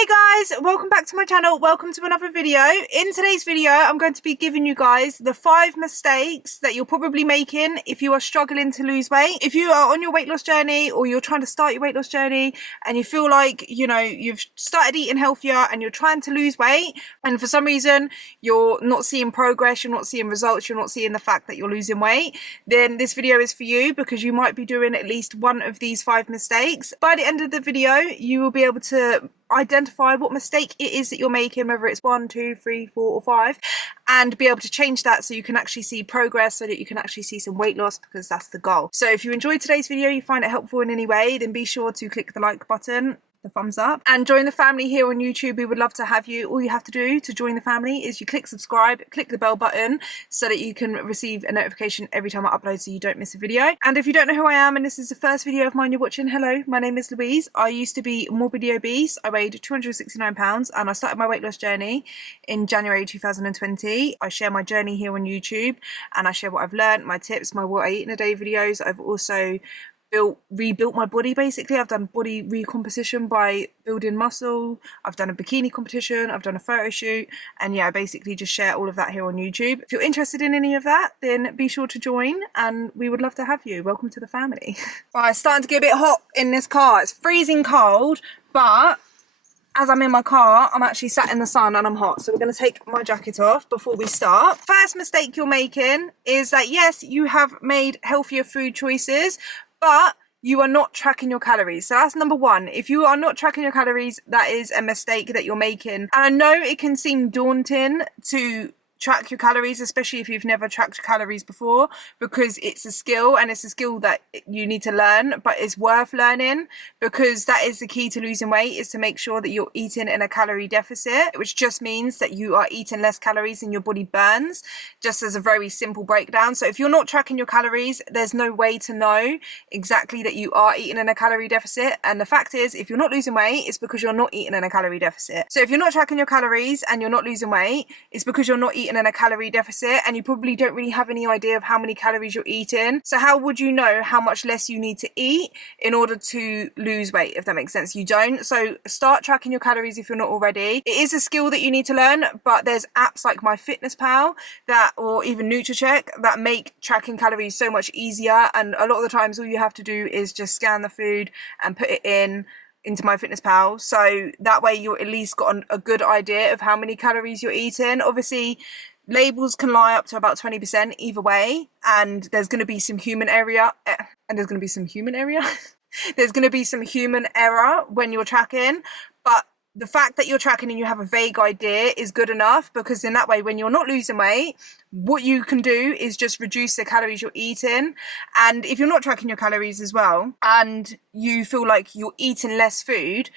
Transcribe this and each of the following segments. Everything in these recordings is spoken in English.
Hey guys, welcome back to my channel. Welcome to another video. In today's video, I'm going to be giving you guys the 5 mistakes that you're probably making if you are struggling to lose weight. If you are on your weight loss journey or you're trying to start your weight loss journey and you feel like, you know, you've started eating healthier and you're trying to lose weight and for some reason you're not seeing progress, you're not seeing results, you're not seeing the fact that you're losing weight, then this video is for you because you might be doing at least one of these 5 mistakes. By the end of the video, you will be able to identify what mistake it is that you're making, whether it's 1, 2, 3, 4 or 5, and be able to change that so you can actually see progress, so that you can actually see some weight loss, because that's the goal. So if you enjoyed today's video, you find it helpful in any way, then be sure to click the like button, the thumbs up, and join the family here on YouTube. We would love to have you. All you have to do to join the family is you click subscribe, click the bell button so that you can receive a notification every time I upload so you don't miss a video. And if you don't know who I am and this is the first video of mine you're watching, hello, my name is Louise. I used to be morbidly obese. I weighed 269 pounds and I started my weight loss journey in January 2020. I share my journey here on YouTube and I share what I've learned, my tips, my what I eat in a day videos. I've also rebuilt my body. Basically, I've done body recomposition by building muscle. I've done a bikini competition, I've done a photo shoot, and yeah, I basically just share all of that here on YouTube. If you're interested in any of that, then be sure to join and we would love to have you. Welcome to the family. Right, it's starting to get a bit hot in this car. It's freezing cold, but as I'm in my car, I'm actually sat in the sun and I'm hot. So we're going to take my jacket off before we start. First mistake you're making is that yes, you have made healthier food choices, but you are not tracking your calories. So that's number 1. If you are not tracking your calories, that is a mistake that you're making. And I know it can seem daunting to track your calories, especially if you've never tracked your calories before, because it's a skill and it's a skill that you need to learn, but it's worth learning, because that is the key to losing weight, is to make sure that you're eating in a calorie deficit, which just means that you are eating less calories than your body burns, just as a very simple breakdown. So if you're not tracking your calories, there's no way to know exactly that you are eating in a calorie deficit. And the fact is, if you're not losing weight, it's because you're not eating in a calorie deficit. So if you're not tracking your calories and you're not losing weight, it's because you're not eating in a calorie deficit, and you probably don't really have any idea of how many calories you're eating. So how would you know how much less you need to eat in order to lose weight, if that makes sense? You don't. So start tracking your calories if you're not already. It is a skill that you need to learn, but there's apps like MyFitnessPal that, or even NutriCheck, that make tracking calories so much easier. And a lot of the times all you have to do is just scan the food and put it into MyFitnessPal, so that way you're at least got a good idea of how many calories you're eating. Obviously, labels can lie up to about 20% either way, and there's going to be some human error, there's going to be some human error when you're tracking, but the fact that you're tracking and you have a vague idea is good enough, because in that way, when you're not losing weight, what you can do is just reduce the calories you're eating. And if you're not tracking your calories as well, and you feel like you're eating less food,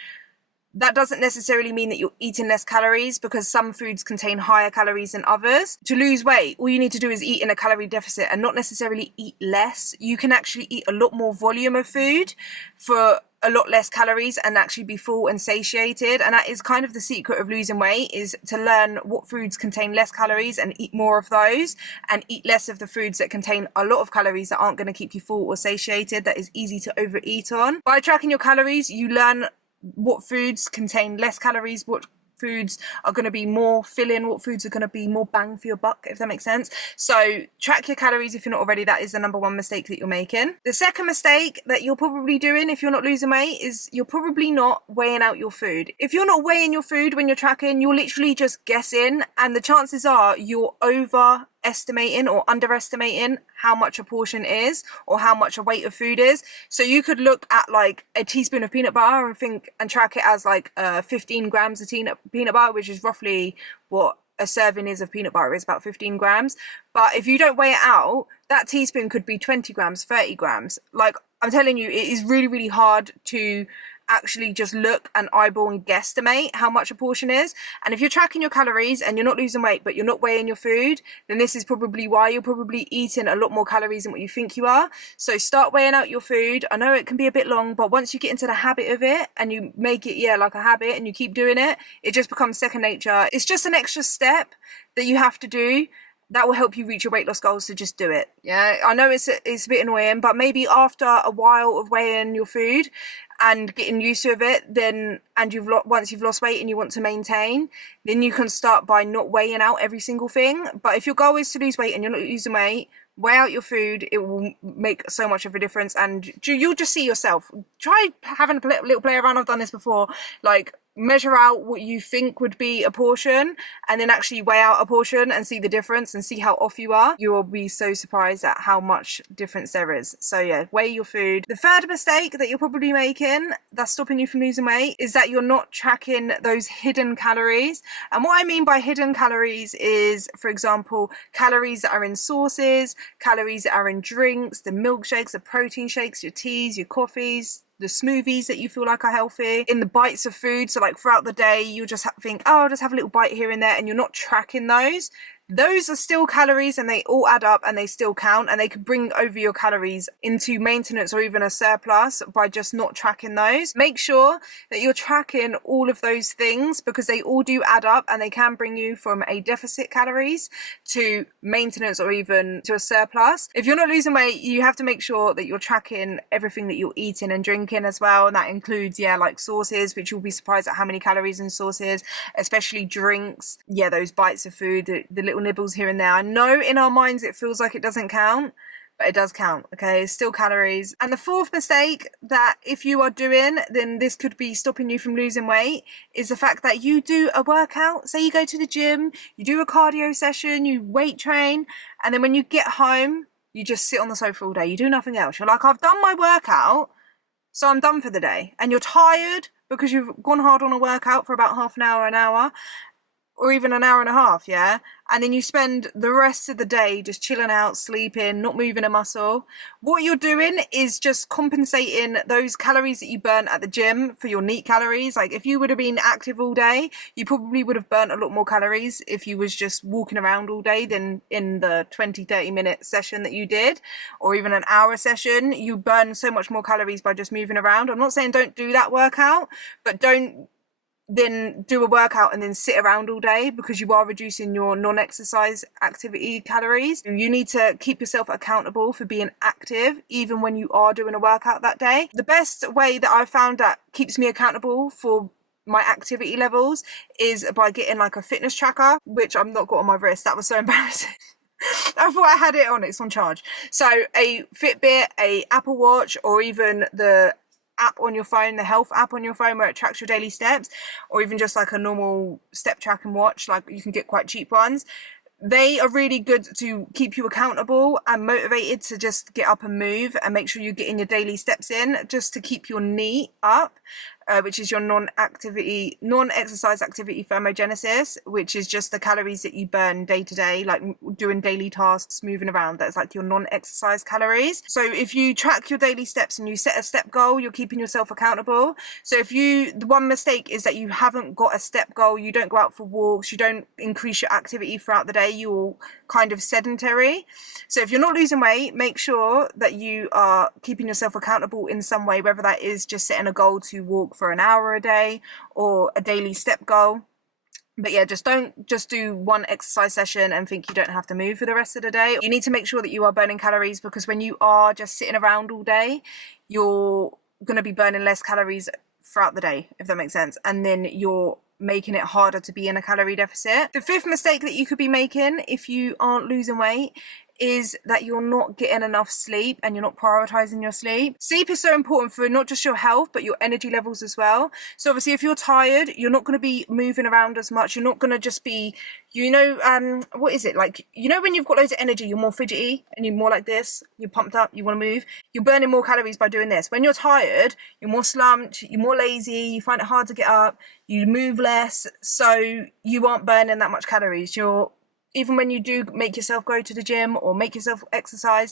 that doesn't necessarily mean that you're eating less calories, because some foods contain higher calories than others. To lose weight, all you need to do is eat in a calorie deficit and not necessarily eat less. You can actually eat a lot more volume of food for a lot less calories and actually be full and satiated. And that is kind of the secret of losing weight, is to learn what foods contain less calories and eat more of those, and eat less of the foods that contain a lot of calories that aren't going to keep you full or satiated, that is easy to overeat on. By tracking your calories, you learn what foods contain less calories, what foods are going to be more filling, what foods are going to be more bang for your buck, if that makes sense. So track your calories if you're not already. That is the number 1 mistake that you're making. The second mistake that you're probably doing if you're not losing weight is you're probably not weighing out your food. If you're not weighing your food when you're tracking, you're literally just guessing, and the chances are you're overestimating or underestimating how much a portion is or how much a weight of food is. So you could look at like a teaspoon of peanut butter and track it as like 15 grams of peanut butter, which is roughly what a serving is of peanut butter, is about 15 grams. But if you don't weigh it out, that teaspoon could be 20 grams, 30 grams. Like, I'm telling you, it is really, really hard to actually just look and eyeball and guesstimate how much a portion is. And if you're tracking your calories and you're not losing weight but you're not weighing your food, then this is probably why you're probably eating a lot more calories than what you think you are. So start weighing out your food. I know it can be a bit long, but once you get into the habit of it and you make it like a habit and you keep doing it, it just becomes second nature. It's just an extra step that you have to do that will help you reach your weight loss goals. So just do it. Yeah, I know it's a bit annoying, but maybe after a while of weighing your food and getting used to it, then, and once you've lost weight and you want to maintain, then you can start by not weighing out every single thing. But if your goal is to lose weight and you're not losing weight, weigh out your food. It will make so much of a difference, and you'll just see yourself. Try having a little play around. I've done this before, like measure out what you think would be a portion and then actually weigh out a portion and see the difference and see how off you are. You will be so surprised at how much difference there is. So yeah, weigh your food. The third mistake that you're probably making that's stopping you from losing weight is that you're not tracking those hidden calories. And what I mean by hidden calories is, for example, calories that are in sauces, calories that are in drinks, the milkshakes, the protein shakes, your teas, your coffees, the smoothies that you feel like are healthy, in the bites of food. So like throughout the day, you'll just think, oh, I'll just have a little bite here and there, and you're not tracking those. Those are still calories and they all add up and they still count, and they could bring over your calories into maintenance or even a surplus by just not tracking those. Make sure that you're tracking all of those things because they all do add up and they can bring you from a deficit calories to maintenance or even to a surplus. If you're not losing weight, you have to make sure that you're tracking everything that you're eating and drinking as well, and that includes, yeah, like sauces, which you'll be surprised at how many calories in sauces, especially drinks. Yeah, those bites of food, the little nibbles here and there. I know in our minds it feels like it doesn't count, but it does count. Okay, it's still calories. And the fourth mistake that if you are doing, then this could be stopping you from losing weight, is the fact that you do a workout. Say you go to the gym, you do a cardio session, you weight train, and then when you get home, you just sit on the sofa all day. You do nothing else. You're like, I've done my workout, so I'm done for the day. And you're tired because you've gone hard on a workout for about half an hour, or even an hour and a half, yeah? And then you spend the rest of the day just chilling out, sleeping, not moving a muscle. What you're doing is just compensating those calories that you burn at the gym for your neat calories. Like if you would have been active all day, you probably would have burnt a lot more calories if you was just walking around all day than in the 20-30 minute session that you did, or even an hour session. You burn so much more calories by just moving around. I'm not saying don't do that workout, but don't then do a workout and then sit around all day, because you are reducing your non-exercise activity calories. You need to keep yourself accountable for being active even when you are doing a workout that day. The best way that I've found that keeps me accountable for my activity levels is by getting like a fitness tracker, which I've not got on my wrist. That was so embarrassing. I thought I had it on. It's on charge. So a Fitbit, a Apple Watch, or even the app on your phone, the health app on your phone where it tracks your daily steps, or even just like a normal step tracking watch, like you can get quite cheap ones. They are really good to keep you accountable and motivated to just get up and move and make sure you're getting your daily steps in, just to keep your NEAT up, which is your non-exercise activity thermogenesis, which is just the calories that you burn day to day, like doing daily tasks, moving around. That's like your non-exercise calories. So if you track your daily steps and you set a step goal, you're keeping yourself accountable. So the one mistake is that you haven't got a step goal, you don't go out for walks, you don't increase your activity throughout the day, you're kind of sedentary. So if you're not losing weight, make sure that you are keeping yourself accountable in some way, whether that is just setting a goal to walk for an hour a day or a daily step goal. But yeah, just don't just do one exercise session and think you don't have to move for the rest of the day. You need to make sure that you are burning calories, because when you are just sitting around all day, you're going to be burning less calories throughout the day, if that makes sense. And then you're making it harder to be in a calorie deficit. The fifth mistake that you could be making if you aren't losing weight is that you're not getting enough sleep and you're not prioritizing your sleep. Sleep is so important for not just your health, but your energy levels as well. So obviously if you're tired, you're not going to be moving around as much. You're not going to just be, what is it? Like, when you've got loads of energy, you're more fidgety and you're more like this, you're pumped up, you want to move. You're burning more calories by doing this. When you're tired, you're more slumped, you're more lazy, you find it hard to get up, you move less, so you aren't burning that much calories. Even when you do make yourself go to the gym or make yourself exercise,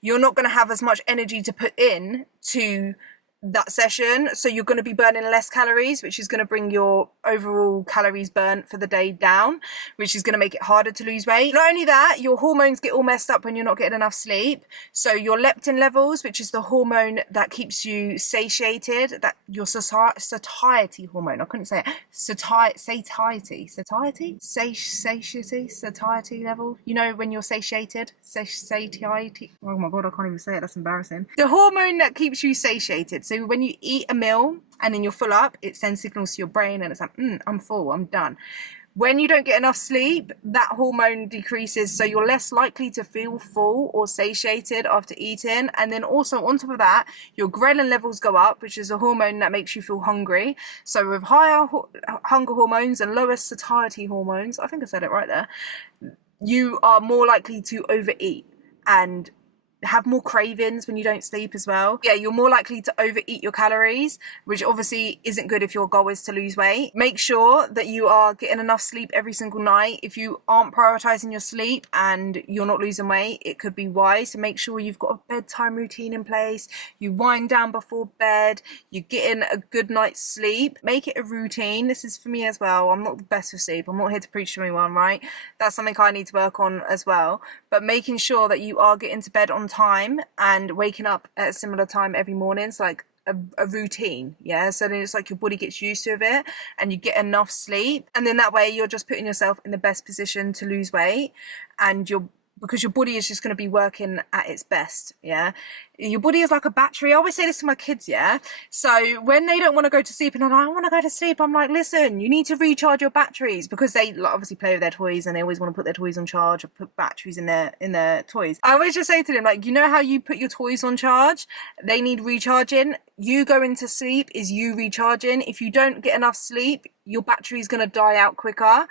you're not going to have as much energy to put in to that session, so you're going to be burning less calories, which is going to bring your overall calories burnt for the day down, which is going to make it harder to lose weight. Not only that, your hormones get all messed up when you're not getting enough sleep. So your leptin levels, which is the hormone that keeps you satiated, that your satiety hormone, I couldn't say it, satiety level, you know, when you're satiated, satiety, oh my god, I can't even say it, that's embarrassing. The hormone that keeps you satiated. So when you eat a meal and then you're full up, it sends signals to your brain and it's like, I'm full, I'm done. When you don't get enough sleep, that hormone decreases, so you're less likely to feel full or satiated after eating. And then also on top of that, your ghrelin levels go up, which is a hormone that makes you feel hungry. So with higher hunger hormones and lower satiety hormones, I think I said it right there, you are more likely to overeat and have more cravings when you don't sleep as well. Yeah, you're more likely to overeat your calories, which obviously isn't good if your goal is to lose weight. Make sure that you are getting enough sleep every single night. If you aren't prioritizing your sleep and you're not losing weight, it could be wise to make sure you've got a bedtime routine in place. You wind down before bed, you're getting a good night's sleep. Make it a routine. This is for me as well. I'm not the best with sleep. I'm not here to preach to anyone, right? That's something I need to work on as well. But making sure that you are getting to bed on time and waking up at a similar time every morning, so like a routine, yeah, so then it's like your body gets used to it and you get enough sleep, and then that way you're just putting yourself in the best position to lose weight, and because your body is just going to be working at its best, yeah. Your body is like a battery. I always say this to my kids, yeah. So when they don't want to go to sleep and they're like, I want to go to sleep, I'm like, listen, you need to recharge your batteries, because they obviously play with their toys and they always want to put their toys on charge or put batteries in their toys. I always just say to them, like, you know how you put your toys on charge? They need recharging. You going to sleep is you recharging. If you don't get enough sleep, your battery is going to die out quicker,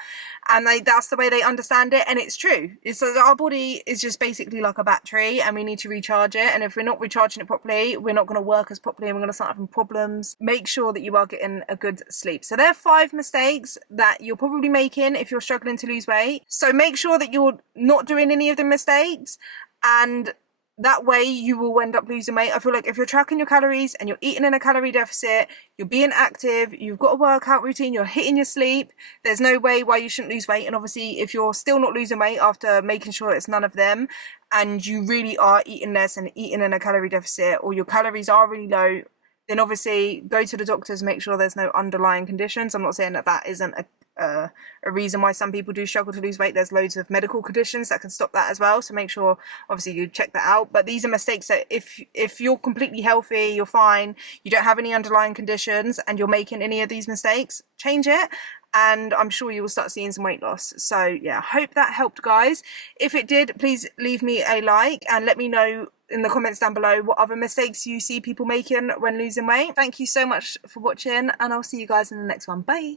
and that's the way they understand it, and it's true. It's so our body is just basically like a battery, and we need to recharge it, and if we're not recharging it properly, we're not going to work as properly and we're going to start having problems. Make sure that you are getting a good sleep. So there are 5 mistakes that you're probably making if you're struggling to lose weight. So make sure that you're not doing any of the mistakes, and that way you will end up losing weight. I feel like if you're tracking your calories and you're eating in a calorie deficit, you're being active, you've got a workout routine, you're hitting your sleep, there's no way why you shouldn't lose weight. And obviously if you're still not losing weight after making sure it's none of them, and you really are eating less and eating in a calorie deficit, or your calories are really low, then obviously go to the doctors, make sure there's no underlying conditions. I'm not saying that isn't a reason why some people do struggle to lose weight. There's loads of medical conditions that can stop that as well, so make sure obviously you check that out. But these are mistakes that if you're completely healthy, you're fine, you don't have any underlying conditions, and you're making any of these mistakes, change it, and I'm sure you will start seeing some weight loss. So yeah, hope that helped, guys. If it did, please leave me a like and let me know in the comments down below what other mistakes you see people making when losing weight. Thank you so much for watching, and I'll see you guys in the next one. Bye.